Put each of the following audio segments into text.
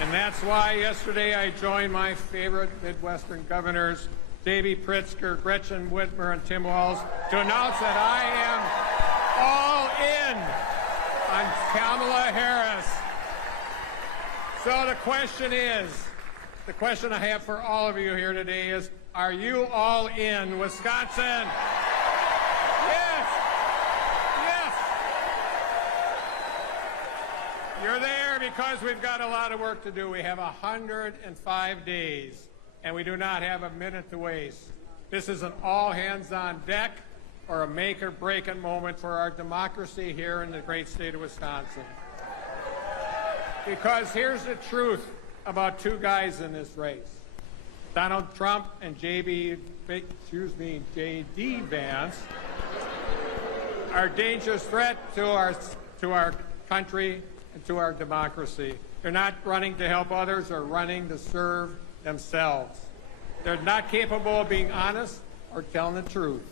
And that's why yesterday I joined my favorite Midwestern governors, J.B. Pritzker, Gretchen Whitmer, and Tim Walz, to announce that I am all in on Kamala Harris. So the question I have for all of you here today is, are you all in Wisconsin? Yes. Yes. You're there because we've got a lot of work to do. We have 105 days, and we do not have a minute to waste. This is an all-hands-on-deck or a make-or-break-it moment for our democracy here in the great state of Wisconsin. Because here's the truth about two guys in this race. Donald Trump and J.D. Vance are a dangerous threat to our country and to our democracy. They're not running to help others, they're running to serve themselves. They're not capable of being honest or telling the truth.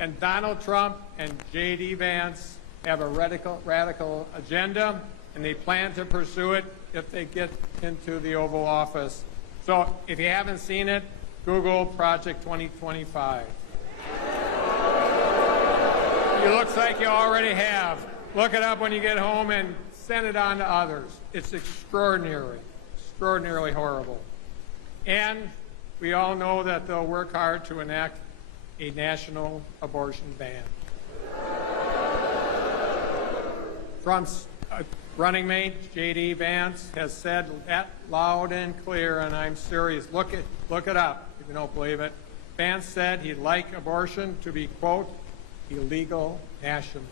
And Donald Trump and J.D. Vance have a radical agenda, and they plan to pursue it if they get into the Oval Office. So if you haven't seen it, Google Project 2025. It looks like you already have. Look it up when you get home and send it on to others. It's extraordinarily horrible. And we all know that they'll work hard to enact a national abortion ban. Trump's running mate, J.D. Vance, has said that loud and clear, and I'm serious. Look it up if you don't believe it. Vance said he'd like abortion to be, quote, illegal nationally.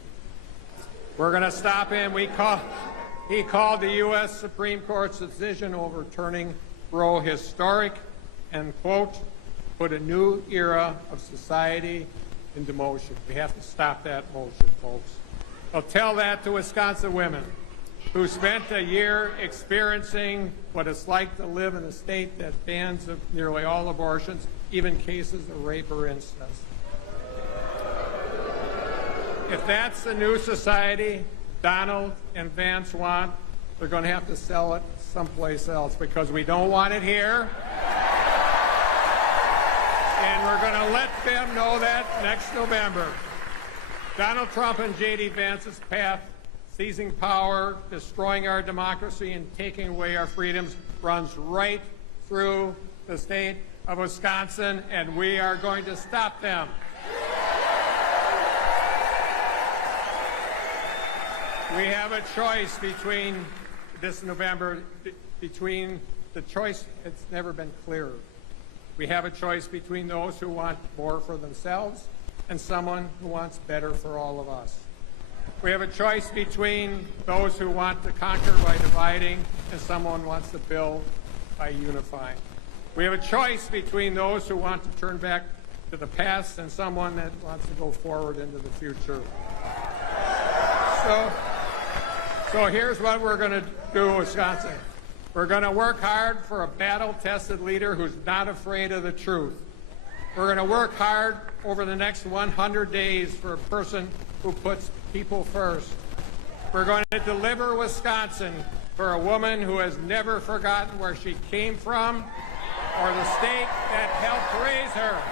We're going to stop him. He called the U.S. Supreme Court's decision overturning Roe historic and, quote, put a new era of society into motion. We have to stop that motion, folks. I'll tell that to Wisconsin women who spent a year experiencing what it's like to live in a state that bans nearly all abortions, even cases of rape or incest. If that's the new society Donald and Vance want, they're going to have to sell it someplace else, because we don't want it here. And we're going to let them know that next November. Donald Trump and J.D. Vance's path, seizing power, destroying our democracy, and taking away our freedoms, runs right through the state of Wisconsin, and we are going to stop them. We have a choice between this November, between the choice, it's never been clearer. We have a choice between those who want more for themselves and someone who wants better for all of us. We have a choice between those who want to conquer by dividing and someone who wants to build by unifying. We have a choice between those who want to turn back to the past and someone that wants to go forward into the future. So here's what we're going to do, Wisconsin. We're going to work hard for a battle-tested leader who's not afraid of the truth. We're going to work hard over the next 100 days for a person who puts people first. We're going to deliver Wisconsin for a woman who has never forgotten where she came from or the state that helped raise her.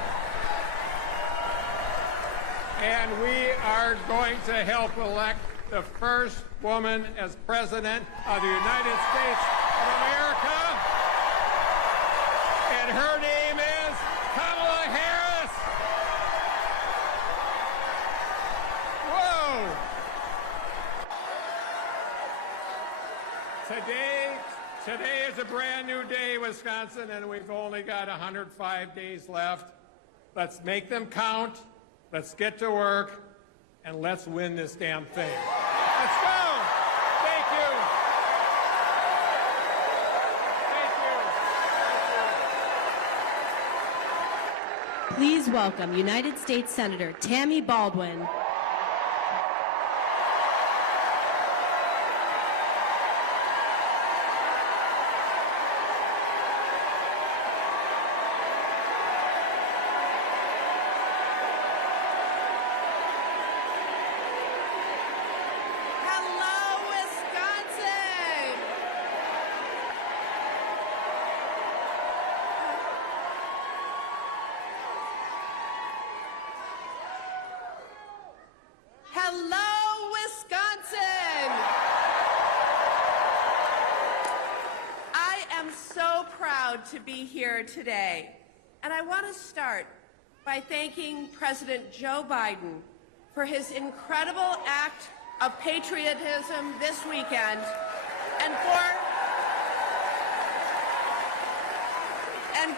And we are going to help elect the first woman as President of the United States of America. And her name is Kamala Harris. Whoa. Today is a brand new day, Wisconsin, and we've only got 105 days left. Let's make them count. Let's get to work, and let's win this damn thing. Let's go! Thank you! Thank you! Please welcome United States Senator Tammy Baldwin. proud to be here today. And I want to start by thanking President Joe Biden for his incredible act of patriotism this weekend and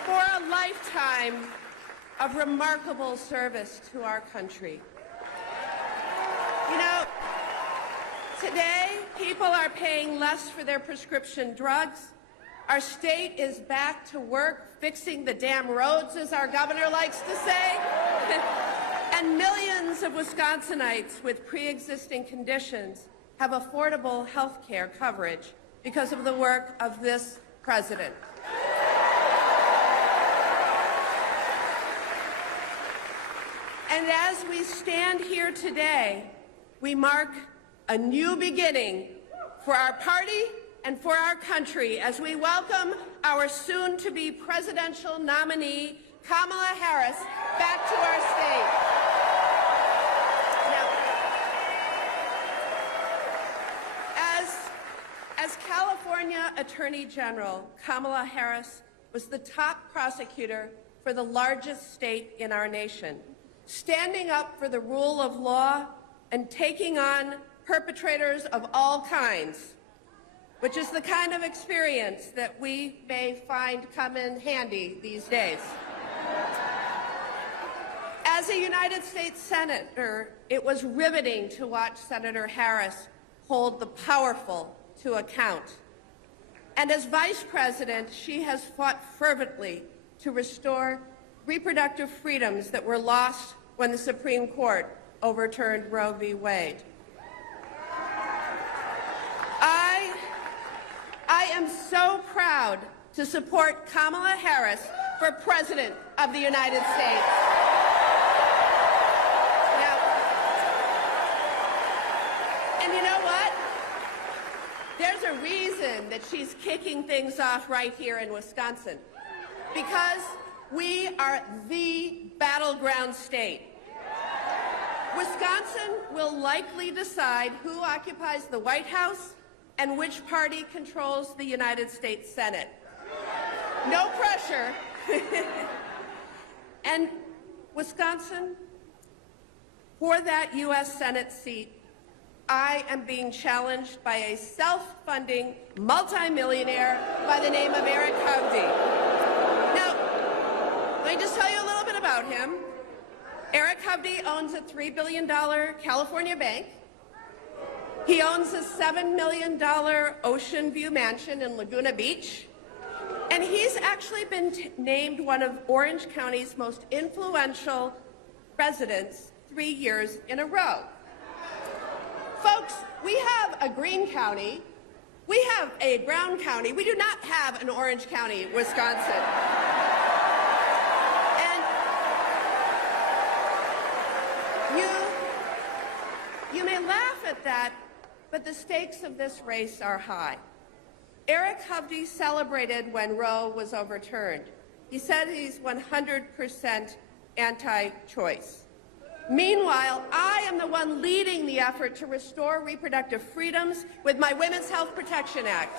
for a lifetime of remarkable service to our country. You know, today people are paying less for their prescription drugs. Our state is back to work fixing the damn roads, as our governor likes to say. And millions of Wisconsinites with pre-existing conditions have affordable health care coverage because of the work of this president. And as we stand here today, we mark a new beginning for our party and for our country as we welcome our soon-to-be presidential nominee, Kamala Harris, back to our state. Now, as California Attorney General, Kamala Harris was the top prosecutor for the largest state in our nation, standing up for the rule of law and taking on perpetrators of all kinds, which is the kind of experience that we may find come in handy these days. As a United States Senator, it was riveting to watch Senator Harris hold the powerful to account. And as Vice President, she has fought fervently to restore reproductive freedoms that were lost when the Supreme Court overturned Roe v. Wade. I am so proud to support Kamala Harris for President of the United States. Now, and you know what? There's a reason that she's kicking things off right here in Wisconsin, because we are the battleground state. Wisconsin will likely decide who occupies the White House and which party controls the United States Senate. No pressure. And Wisconsin, for that U.S. Senate seat, I am being challenged by a self-funding multimillionaire by the name of Eric Hovde. Now, let me just tell you a little bit about him. Eric Hovde owns a $3 billion California bank. He owns a $7 million Ocean View mansion in Laguna Beach. And he's actually been named one of Orange County's most influential residents 3 years in a row. Folks, we have a green county. We have a brown county. We do not have an Orange County, Wisconsin. You may laugh at that, but the stakes of this race are high. Eric Hovde celebrated when Roe was overturned. He said he's 100% anti-choice. Meanwhile, I am the one leading the effort to restore reproductive freedoms with my Women's Health Protection Act.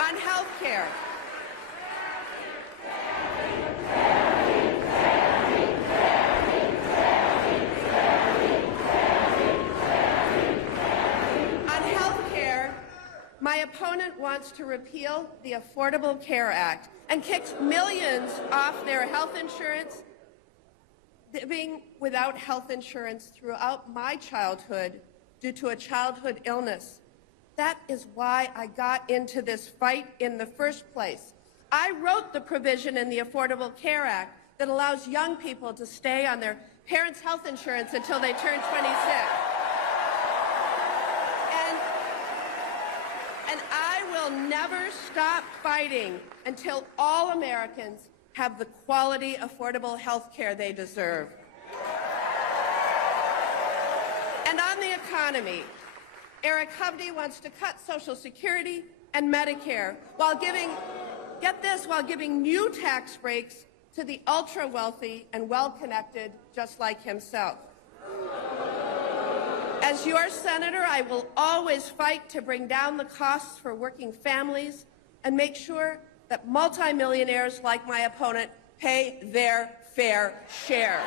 On health care. My opponent wants to repeal the Affordable Care Act and kicks millions off their health insurance. Living without health insurance throughout my childhood due to a childhood illness. That is why I got into this fight in the first place. I wrote the provision in the Affordable Care Act that allows young people to stay on their parents' health insurance until they turn 26. And I will never stop fighting until all Americans have the quality, affordable health care they deserve. And on the economy, Eric Hovde wants to cut Social Security and Medicare while giving, get this, while giving new tax breaks to the ultra-wealthy and well-connected just like himself. As your senator, I will always fight to bring down the costs for working families and make sure that multimillionaires like my opponent pay their fair share.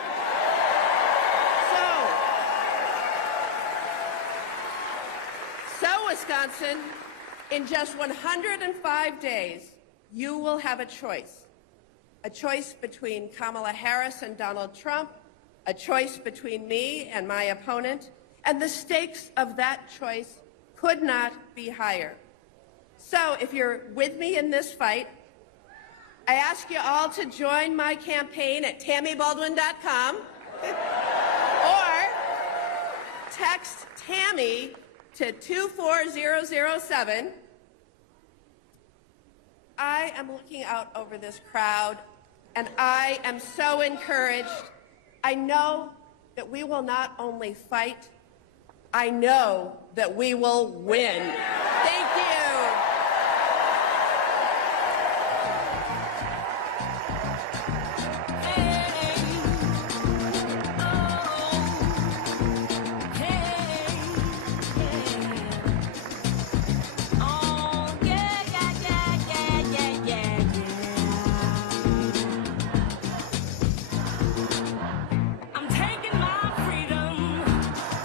So, Wisconsin, in just 105 days, you will have a choice between Kamala Harris and Donald Trump, a choice between me and my opponent, and the stakes of that choice could not be higher. So if you're with me in this fight, I ask you all to join my campaign at TammyBaldwin.com or text Tammy to 24007. I am looking out over this crowd, and I am so encouraged. I know that we will not only fight, I know that we will win. Thank you.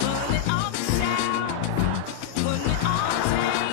Putting it on the shelf, putting it on the table.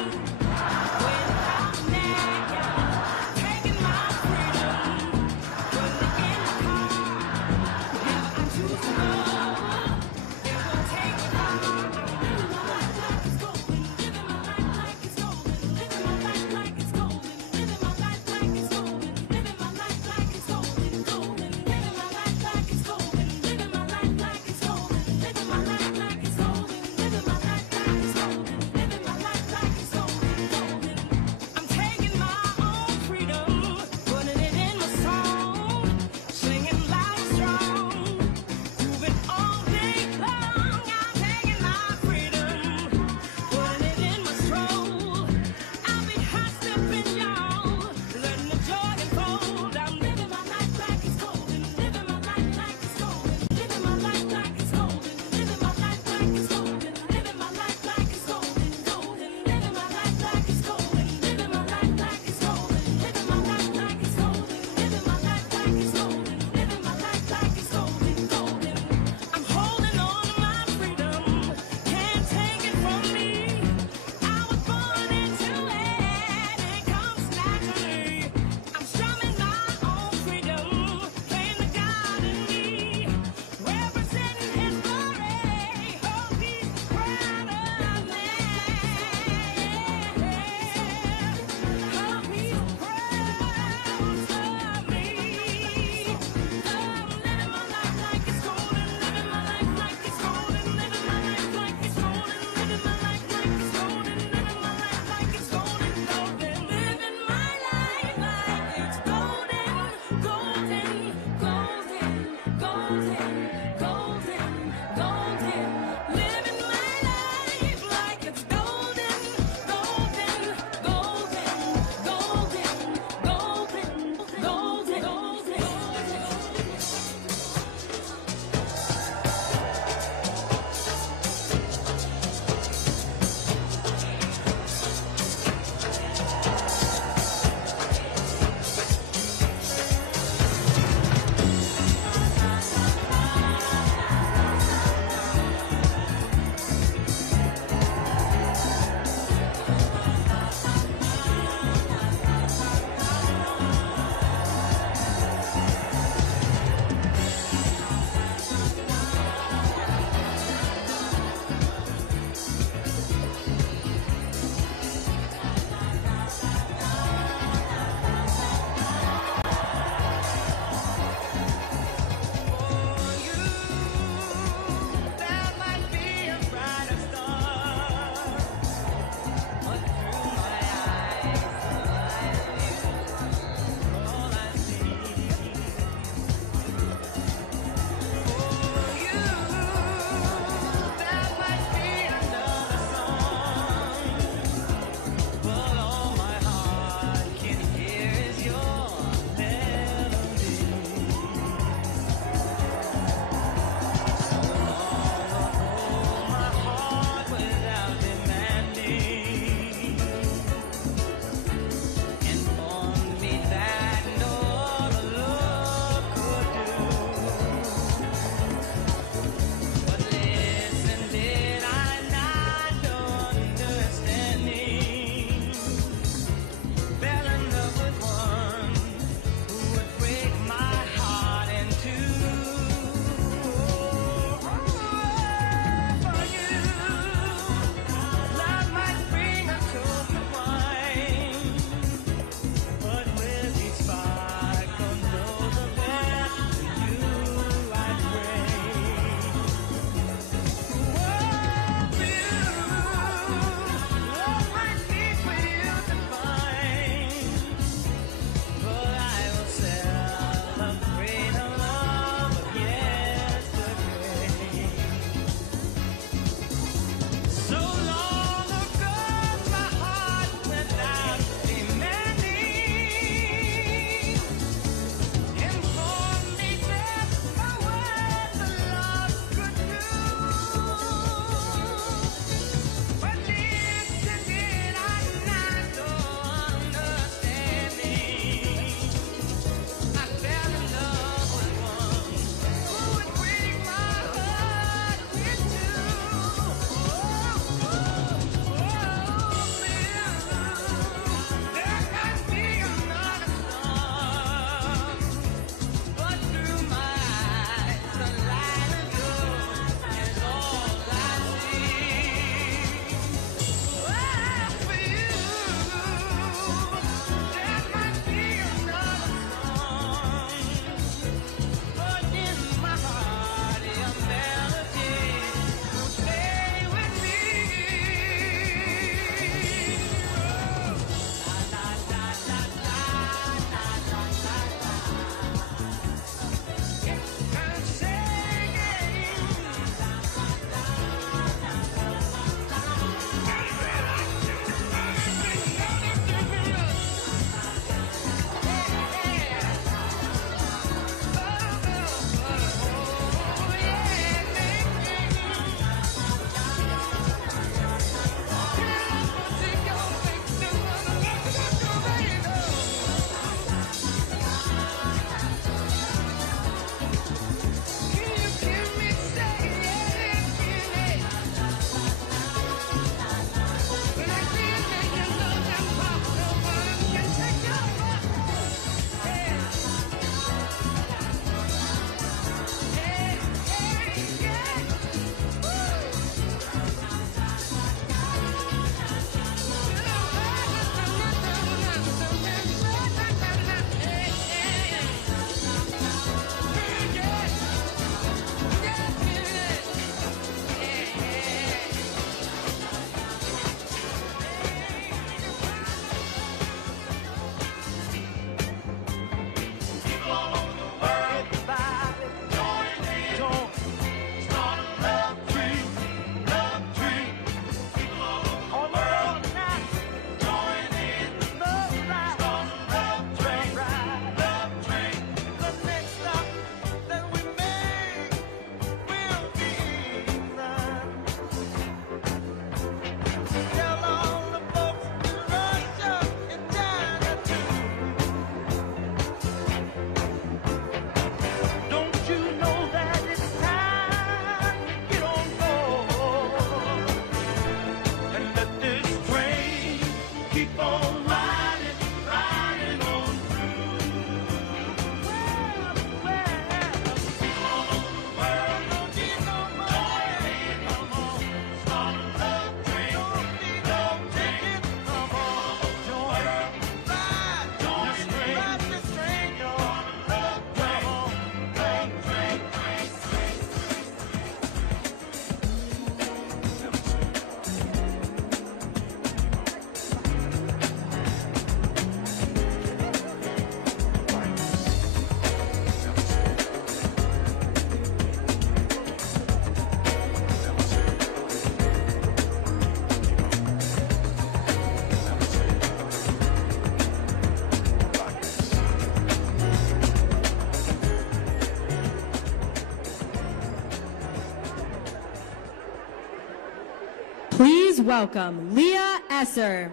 Please welcome Leah Esser.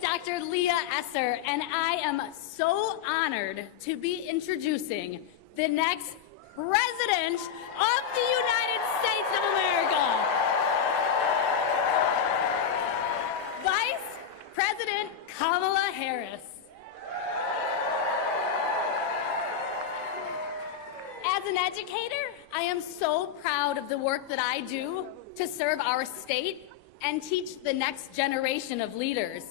Dr. Leah Esser, and I am so honored to be introducing the next President of the United States of America. Vice President Kamala Harris. As an educator, I am so proud of the work that I do to serve our state and teach the next generation of leaders.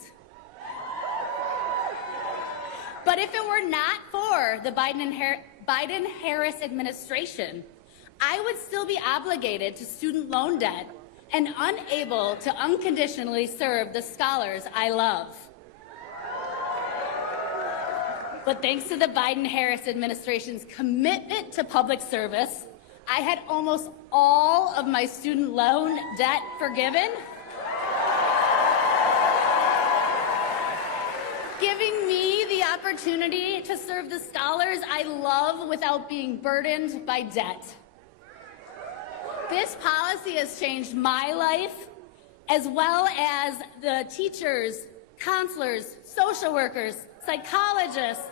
But if it were not for the Biden-Harris administration, I would still be obligated to student loan debt and unable to unconditionally serve the scholars I love. But thanks to the Biden-Harris administration's commitment to public service, I had almost all of my student loan debt forgiven, giving me the opportunity to serve the scholars I love without being burdened by debt. This policy has changed my life, as well as the teachers, counselors, social workers, psychologists,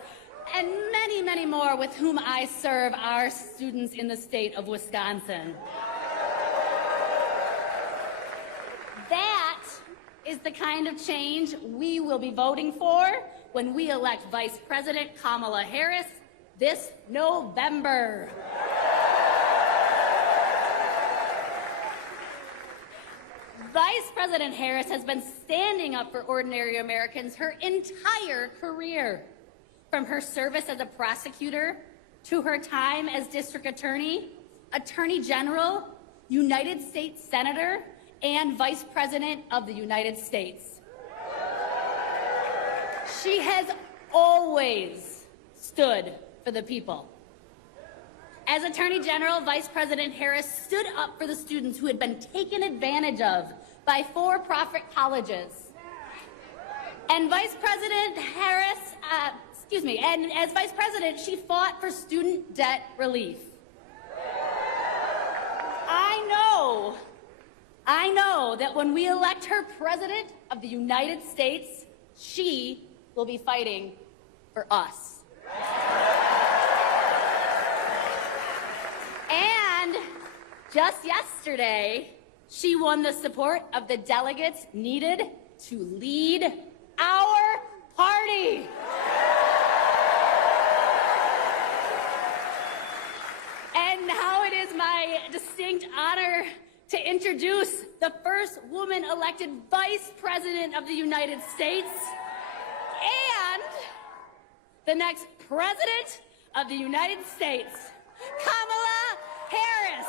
and many, many more with whom I serve our students in the state of Wisconsin. That is the kind of change we will be voting for when we elect Vice President Kamala Harris this November. Vice President Harris has been standing up for ordinary Americans her entire career, from her service as a prosecutor to her time as district attorney, attorney general, United States Senator, and Vice President of the United States. She has always stood for the people. As Attorney General, Vice President Harris stood up for the students who had been taken advantage of by for-profit colleges. And Vice President Harris, and as Vice President, she fought for student debt relief. I know that when we elect her President of the United States, she will be fighting for us. And just yesterday, she won the support of the delegates needed to lead our party. And now it is my distinct honor to introduce the first woman elected Vice President of the United States and the next President of the United States, Kamala Harris.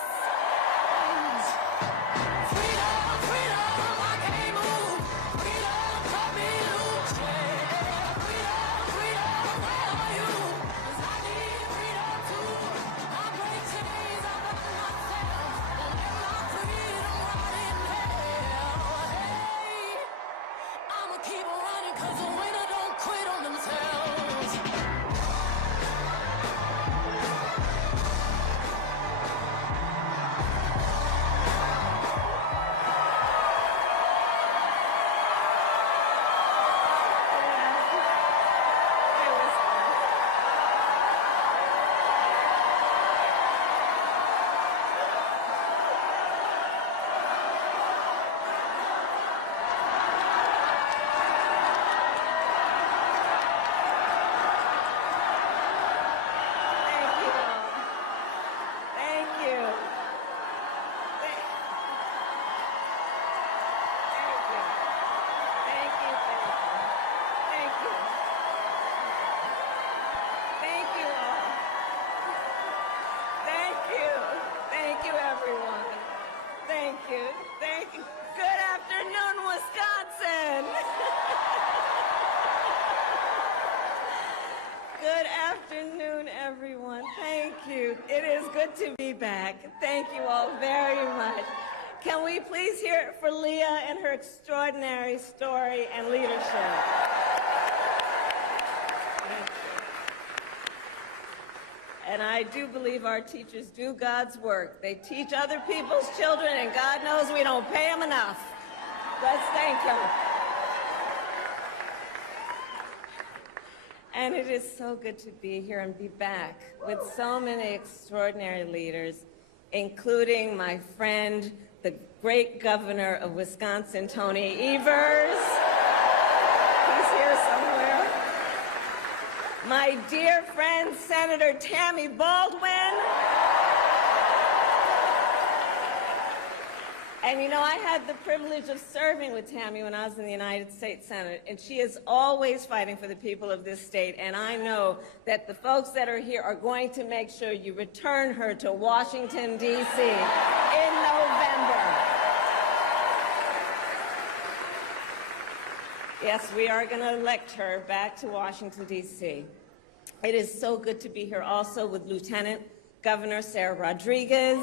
Good afternoon, everyone. Thank you. It is good to be back. Thank you all very much. Can we please hear it for Leah and her extraordinary story and leadership? And I do believe our teachers do God's work. They teach other people's children, and God knows we don't pay them enough. Let's thank Him. And it is so good to be here and be back with so many extraordinary leaders, including my friend, the great governor of Wisconsin, Tony Evers. He's here somewhere. My dear friend, Senator Tammy Baldwin. And you know, I had the privilege of serving with Tammy when I was in the United States Senate, and she is always fighting for the people of this state, and I know that the folks that are here are going to make sure you return her to Washington, D.C. in November. Yes, we are going to elect her back to Washington, D.C. It is so good to be here also with Lieutenant Governor Sarah Rodriguez,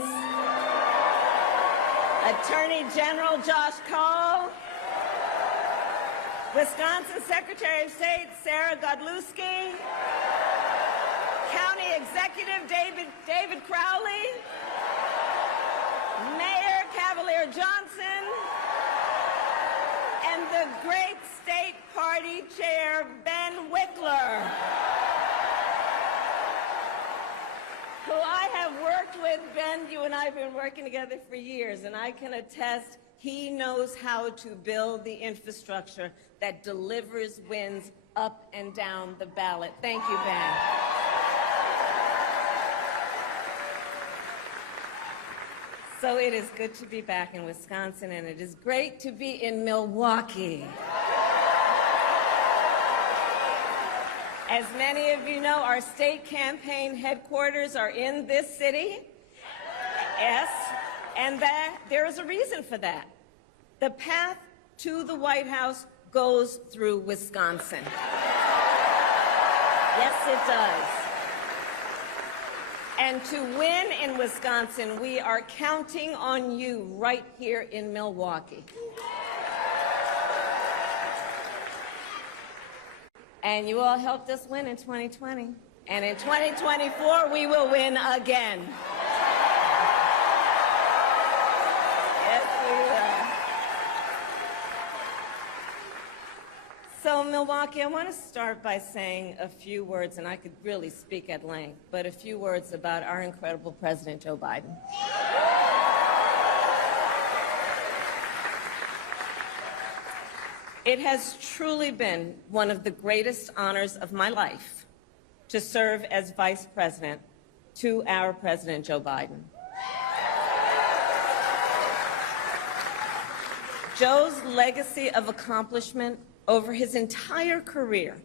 Attorney General Josh Cole, Wisconsin Secretary of State Sarah Godlewski, County Executive David Crowley, Mayor Cavalier Johnson, and the great State Party Chair Ben Wickler, who I have worked with. Ben, you and I have been working together for years, and I can attest he knows how to build the infrastructure that delivers wins up and down the ballot. Thank you, Ben. So it is good to be back in Wisconsin, and it is great to be in Milwaukee. As many of you know, our state campaign headquarters are in this city. Yes, and there is a reason for that. The path to the White House goes through Wisconsin. Yes, it does. And to win in Wisconsin, we are counting on you right here in Milwaukee. And you all helped us win in 2020. And in 2024, we will win again. Yes, we will. So, Milwaukee, I want to start by saying a few words, and I could really speak at length, but a few words about our incredible President Joe Biden. It has truly been one of the greatest honors of my life to serve as Vice President to our President Joe Biden. Joe's legacy of accomplishment over his entire career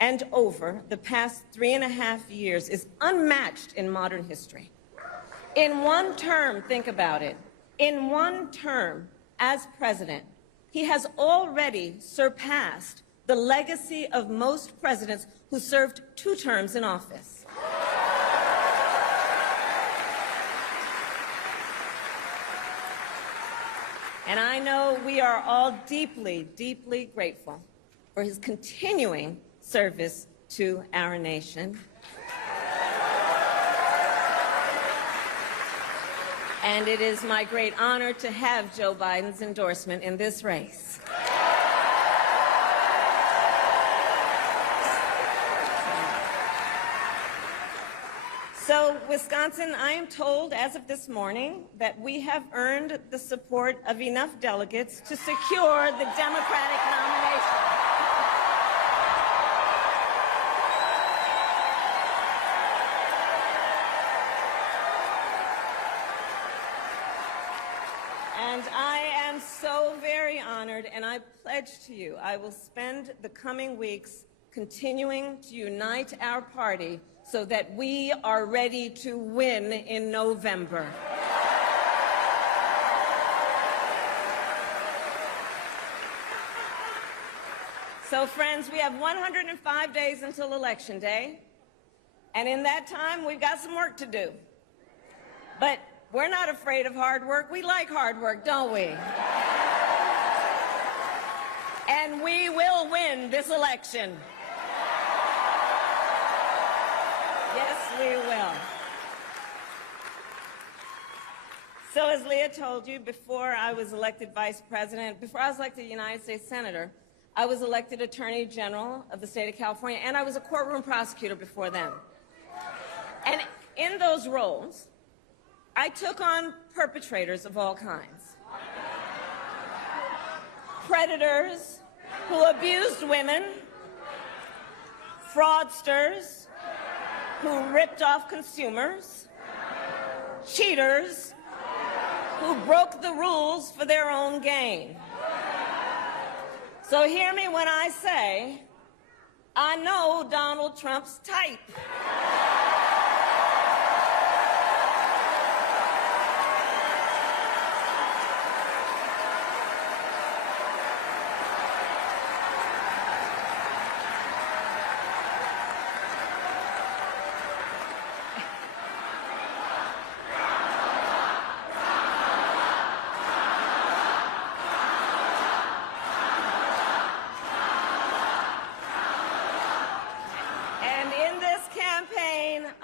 and over the past 3.5 years is unmatched in modern history. In one term, think about it, in one term as president, he has already surpassed the legacy of most presidents who served 2 terms in office. And I know we are all deeply, deeply grateful for his continuing service to our nation. And it is my great honor to have Joe Biden's endorsement in this race. So, Wisconsin, I am told as of this morning that we have earned the support of enough delegates to secure the Democratic nomination. And I am so very honored, and I pledge to you I will spend the coming weeks continuing to unite our party so that we are ready to win in November. So, friends, we have 105 days until Election Day. And in that time, we've got some work to do. But we're not afraid of hard work. We like hard work, don't we? And we will win this election. Yes, we will. So as Leah told you, before I was elected vice president, before I was elected United States Senator, I was elected Attorney General of the state of California, and I was a courtroom prosecutor before then. And in those roles, I took on perpetrators of all kinds. Predators who abused women, fraudsters who ripped off consumers, cheaters who broke the rules for their own gain. So hear me when I say, I know Donald Trump's type.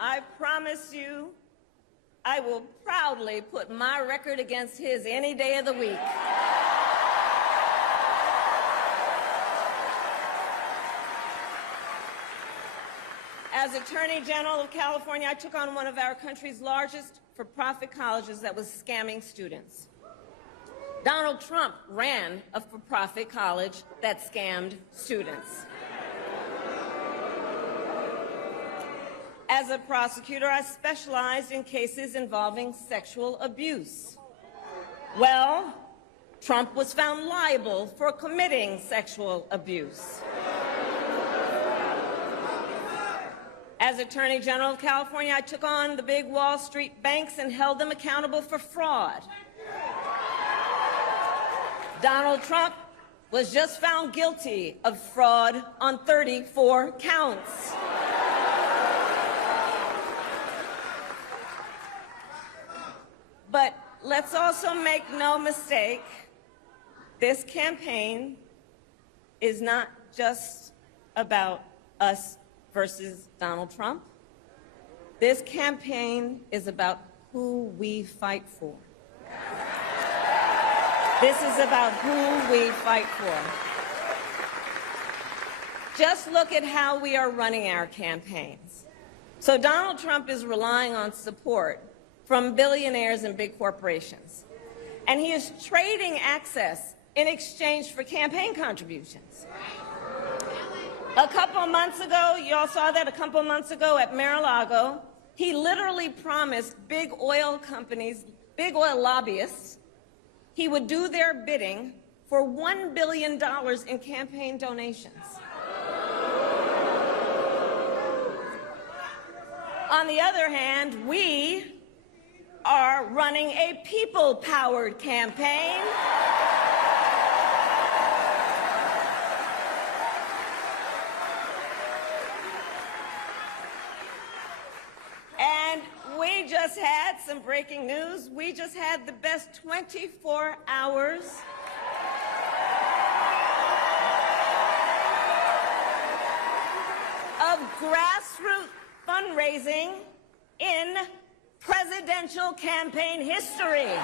I promise you, I will proudly put my record against his any day of the week. As Attorney General of California, I took on one of our country's largest for-profit colleges that was scamming students. Donald Trump ran a for-profit college that scammed students. As a prosecutor, I specialized in cases involving sexual abuse. Well, Trump was found liable for committing sexual abuse. As Attorney General of California, I took on the big Wall Street banks and held them accountable for fraud. Donald Trump was just found guilty of fraud on 34 counts. But let's also make no mistake, this campaign is not just about us versus Donald Trump. This campaign is about who we fight for. This is about who we fight for. Just look at how we are running our campaigns. So Donald Trump is relying on support from billionaires and big corporations. And he is trading access in exchange for campaign contributions. A couple of months ago, you all saw that a couple of months ago at Mar-a-Lago, he literally promised big oil companies, big oil lobbyists, he would do their bidding for $1 billion in campaign donations. On the other hand, we are running a people-powered campaign. And we just had some breaking news. We just had the best 24 hours of grassroots fundraising in presidential campaign history. All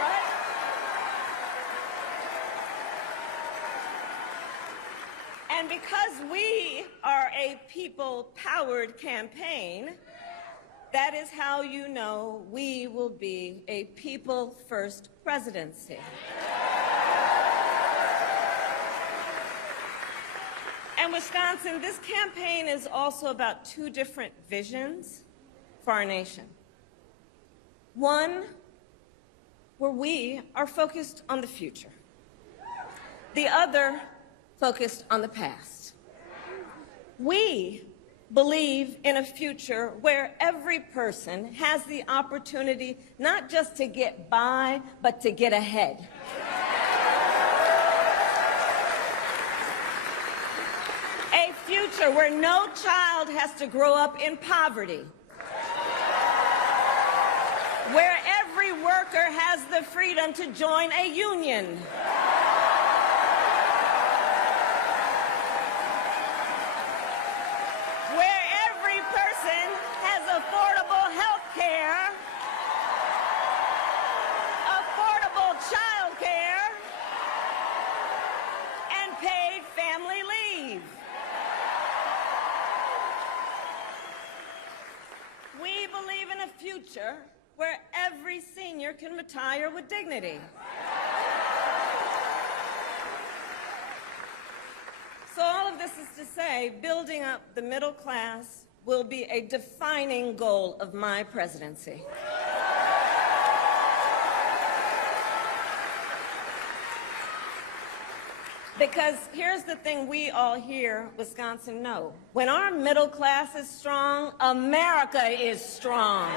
right? And because we are a people-powered campaign, that is how you know we will be a people-first presidency. And Wisconsin, this campaign is also about two different visions for our nation. One, where we are focused on the future. The other, focused on the past. We believe in a future where every person has the opportunity not just to get by, but to get ahead. future where no child has to grow up in poverty, where every worker has the freedom to join a union, where every person has affordable health care, affordable child care, and paid family leave. We believe in a future where every senior can retire with dignity. So all of this is to say, building up the middle class will be a defining goal of my presidency. Because here's the thing we all here, Wisconsin, know. When our middle class is strong, America is strong.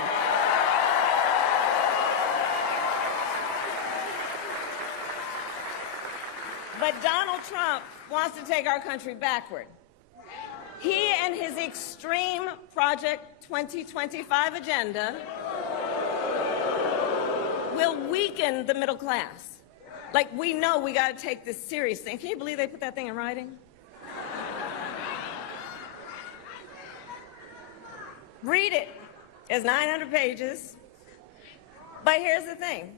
But Donald Trump wants to take our country backward. He and his extreme Project 2025 agenda will weaken the middle class. Like, we know we got to take this seriously. Can you believe they put that thing in writing? Read it. It's 900 pages. But here's the thing.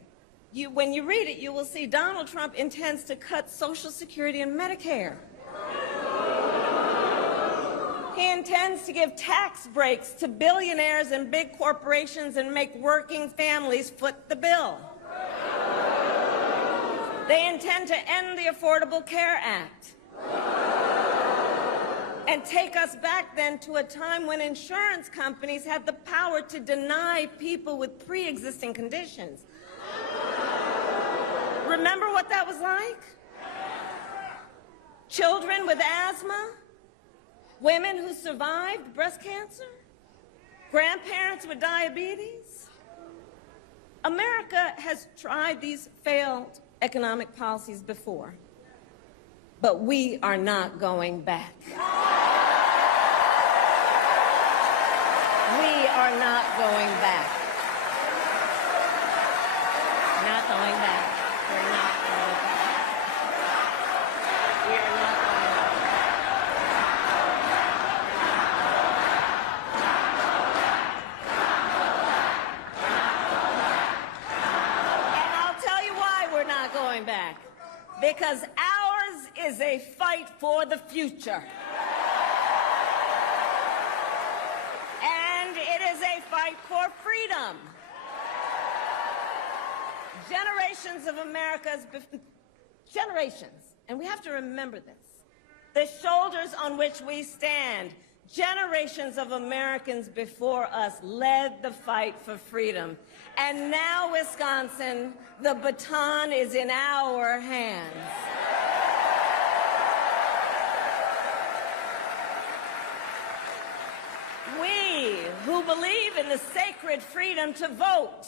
When you read it, you will see Donald Trump intends to cut Social Security and Medicare. He intends to give tax breaks to billionaires and big corporations and make working families foot the bill. They intend to end the Affordable Care Act and take us back then to a time when insurance companies had the power to deny people with pre-existing conditions. Remember what that was like? Children with asthma, women who survived breast cancer, grandparents with diabetes. America has tried these failed economic policies before, but we are not going back. We are not going back. Not going back. We're not going back. We are not going back. And I'll tell you why we're not going back. Because ours is a fight for the future. And it is a fight for freedom. Generations of America's, generations, and we have to remember this, the shoulders on which we stand, generations of Americans before us led the fight for freedom. And now, Wisconsin, the baton is in our hands. We, who believe in the sacred freedom to vote,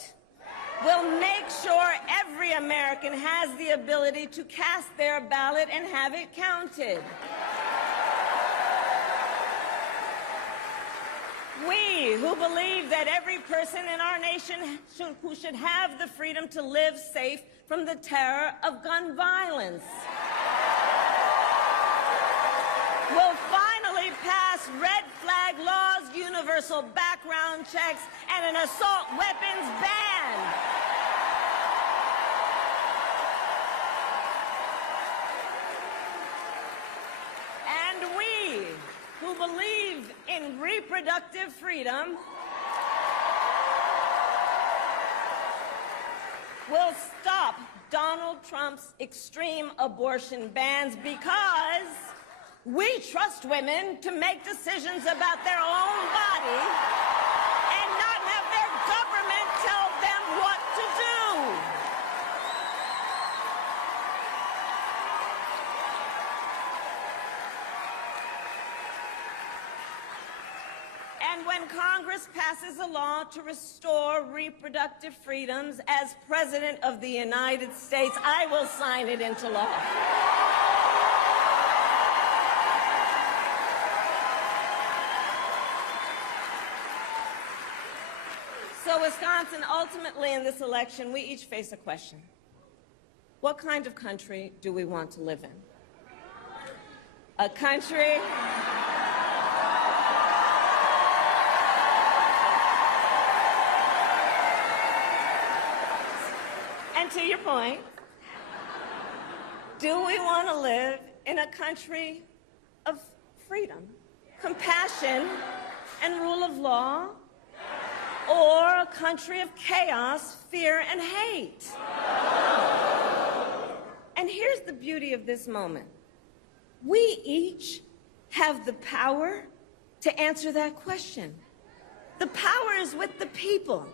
will make sure every American has the ability to cast their ballot and have it counted. We, who believe that every person in our nation who should have the freedom to live safe from the terror of gun violence, will finally pass red flag laws, universal background checks, and an assault weapons ban. And we, who believe in reproductive freedom, will stop Donald Trump's extreme abortion bans because we trust women to make decisions about their own body and not have their government tell them what to do. And when Congress passes a law to restore reproductive freedoms, as President of the United States, I will sign it into law. So, Wisconsin, ultimately in this election, we each face a question. What kind of country do we want to live in? A country... And to your point, do we want to live in a country of freedom, compassion, and rule of law, or a country of chaos, fear, and hate? And here's the beauty of this moment. We each have the power to answer that question. The power is with the people.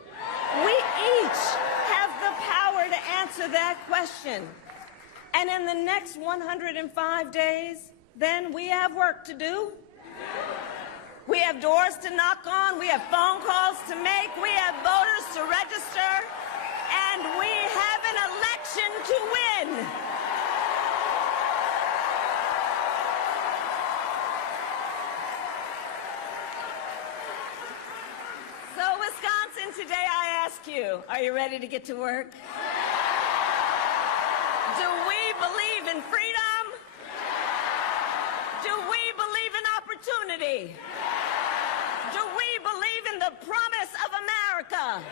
We each have the power to answer that question. And in the next 105 days, then we have work to do. We have doors to knock on, we have phone calls to make, we have voters to register, and we have an election to win. So, Wisconsin, today I ask you, are you ready to get to work? Do we believe in freedom? Do we believe in opportunity? Do we believe in the promise of America?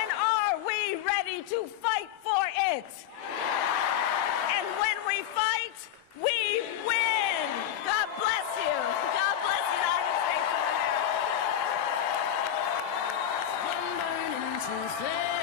And are we ready to fight for it? And when we fight, we win. God bless you. God bless the United States of America.